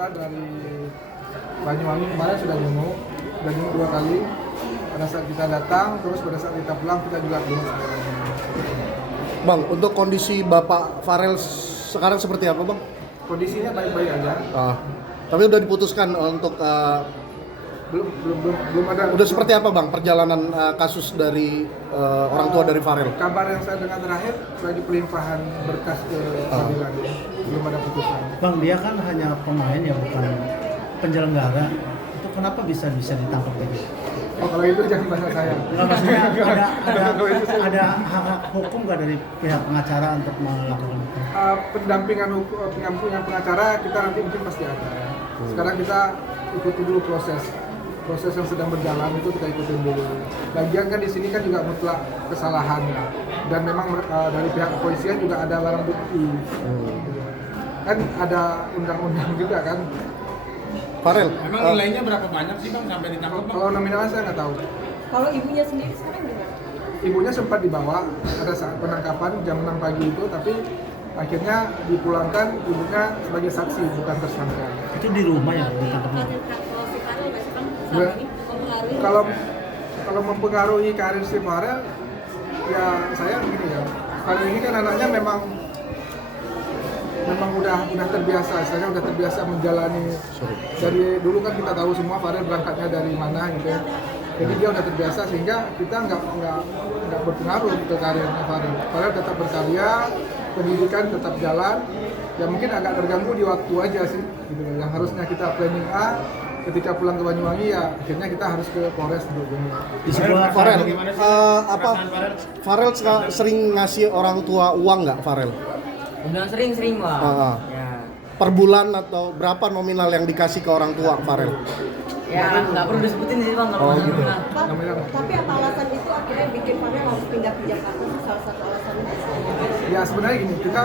Dari Banyuwangi kemarin sudah jenguk 2 kali. Pada saat kita datang, terus pada saat kita pulang kita juga jenguk. Bang, untuk kondisi Bapak Farel sekarang seperti apa, Bang? Kondisinya baik-baik aja. Tapi udah diputuskan untuk Belum ada. udah seperti apa, Bang, perjalanan kasus dari orang tua dari Farel? Kabar yang saya dengar terakhir lagi pelimpahan berkas ke pengadilan. Belum ada putusan. Bang, dia kan hanya pemain ya, bukan penyelenggara. Itu kenapa bisa ditangkap begitu? Oh, kalau itu jangan bahasa saya. Nggak, maksudnya ada hak hukum nggak dari pihak pengacara untuk melakukan itu? Pendampingan pengacara kita nanti mungkin pasti ada. Sekarang kita ikuti dulu proses yang sedang berjalan, itu kita ikutin dulu. Lagian kan di sini kan juga mutlak kesalahan dan memang dari pihak kepolisian juga ada barang bukti. Kan ada undang-undang juga kan. Farel, Emang nilainya berapa banyak sih Bang sampai ditangkap Bang? Kalau nominalnya saya nggak tahu. Kalau ibunya sendiri sekarang gimana? Ibunya sempat dibawa pada saat penangkapan jam 6 pagi itu, tapi akhirnya dipulangkan ibunya sebagai saksi bukan tersangka. Itu di rumah ya ditangkapnya? Kalau si Farel nggak sih Bang selama ini mempengaruhi? Kalau mempengaruhi karir si Farel, ya saya begini ya. Farel ini kan anaknya memang udah terbiasa, saya udah terbiasa menjalani. Dari dulu kan kita tahu semua Farel berangkatnya dari mana gitu ya. Jadi dia udah terbiasa sehingga kita nggak berpengaruh ke karirnya Farel. Farel tetap berkarya, pendidikan tetap jalan. Ya mungkin agak terganggu di waktu aja sih, gitu. Yang harusnya kita planning A, ketika pulang ke Banyuwangi ya akhirnya kita harus ke Polres dulu. Di sekolah Farel, Gimana sih apa? perasaan Farel sering ngasih orang tua uang nggak, Farel? Udah sering Bang. Ya. Per bulan atau berapa nominal yang dikasih ke orang tua, Farel? Ya nggak perlu disebutin sih Bang kalau gitu. masalah. Tapi apa alasan itu akhirnya bikin Farel harus pindah ke Jakarta? Salah satu alasannya. Ya sebenarnya gini, kita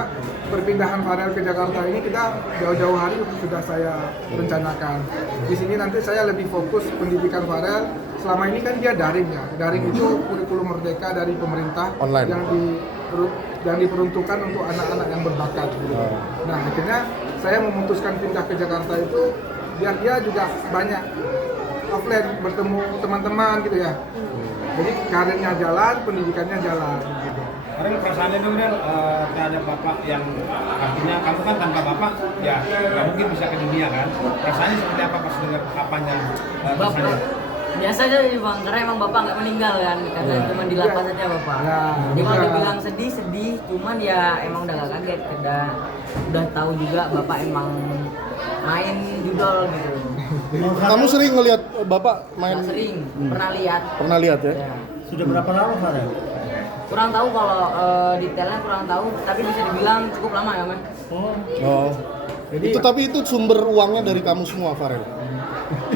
perpindahan Farel ke Jakarta ini kita jauh-jauh hari sudah saya rencanakan. Di sini nanti saya lebih fokus pendidikan Farel. Selama ini kan dia daring ya. Daring itu kurikulum merdeka dari pemerintah Online. yang diperuntukkan untuk anak-anak yang berbakat. Gitu. Nah akhirnya saya memutuskan pindah ke Jakarta itu biar dia juga banyak offline bertemu teman-teman gitu ya. Jadi karirnya jalan, pendidikannya jalan. Gitu. Farel, perasaannya dong Del, terhadap Bapak yang artinya kamu kan tanpa Bapak ya nggak mungkin bisa ke dunia kan. Perasaannya seperti apa pas dengar apanya Bapak biasa aja sih Bang, karena emang Bapak nggak meninggal kan, karena cuma dilapas aja Bapak. Dia mau dibilang sedih, cuman ya emang udah gak kaget, udah tahu juga Bapak emang main judol gitu. Kamu sering ngelihat Bapak main? Nggak sering, pernah lihat. Pernah lihat ya? Ya. Sudah berapa lama Farel? Kurang tahu kalau detailnya kurang tahu, tapi bisa dibilang cukup lama ya Mas. Oh. Jadi Tapi itu sumber uangnya dari kamu semua, Farel?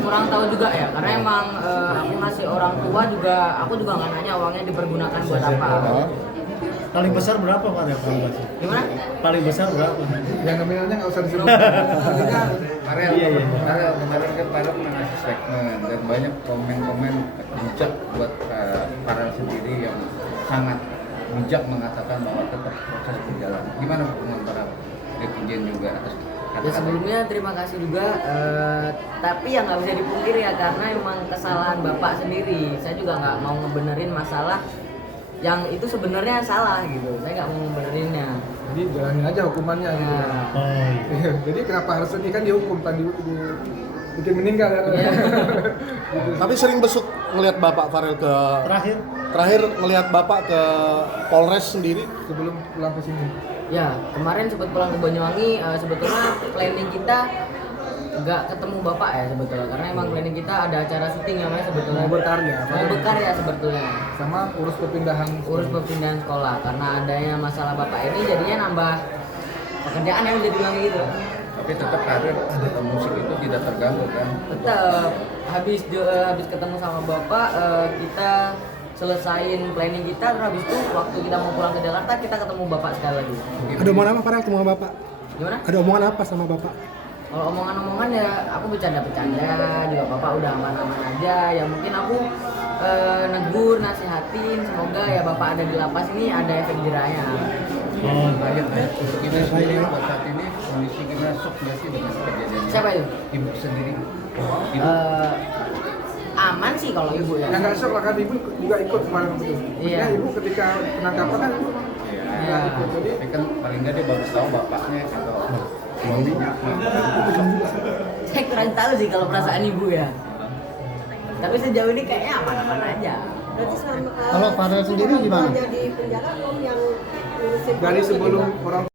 Kurang tahu juga ya, karena emang aku ngasih orang tua juga, aku juga nggak nanya uangnya dipergunakan buat apa. Paling besar berapa Farel? Gimana? Paling besar berapa? yang nominalnya nggak usah disebut. Artinya Farel, Iya. kemarin kan Farel pernah ngasih statement dan banyak komen-komen bijak buat Farel sendiri yang sangat bijak mengatakan bahwa tetap proses berjalan. Gimana komentar netizen juga atas Ya kata-kata sebelumnya terima kasih juga, tapi yang nggak bisa dipungkiri ya karena emang kesalahan Bapak sendiri. Saya juga nggak mau ngebenerin masalah yang itu sebenarnya salah gitu. Saya nggak mau ngebenerinnya. jadi jalanin aja hukumannya gitu. Nah, Oh, iya. Jadi kenapa harus ini kan dihukum kan bikin meninggal ya. Gitu. Tapi sering besuk ngelihat Bapak Farel ke terakhir ngelihat Bapak ke Polres sendiri. Sebelum pulang ke sini. ya kemarin sempat pulang ke Banyuwangi, sebetulnya planning kita nggak ketemu Bapak ya sebetulnya, karena emang planning kita ada acara syuting ya Mas sebetulnya. Mau berkarya. Mau berkarya sebetulnya. Sama urus perpindahan Sekolah karena adanya masalah Bapak ini jadinya nambah pekerjaan yang bisa dibilang gitu. tapi tetap karir musik itu tidak terganggu kan. Tetap habis ketemu sama Bapak, kita selesain planning kita, terus habis itu waktu kita mau pulang ke Jakarta kita ketemu Bapak sekali lagi. Ada omongan apa Farel sama Bapak? Gimana? Ada omongan apa sama Bapak? Kalau omongan-omongan ya aku bercanda-bercanda, juga Bapak udah aman-aman aja. Ya mungkin aku negur, nasihatin, semoga ya Bapak ada di lapas ini ada efek jerahnya. Lanjut, untuk ini sendiri buat saat ini kondisi kita shock nggak sih dengan kejadian ini? Siapa itu? Ibu sendiri. Ibu. Aman sih kalau ibu ya. Yang nggak shock lah kan ibu juga ikut kemarin itu. Iya. Ya, ibu ketika penangkapan kan ibu Ya. nggak ikut. Jadi Tapi kan paling nggak dia baru tahu bapaknya atau suaminya. Saya kurang tahu sih kalau perasaan ibu ya. Tapi sejauh ini kayaknya aman-aman aja. Berarti selama Kalau Farel sendiri gimana? Di penjara om yang ngurusin dari Farel sebelum gimana? orang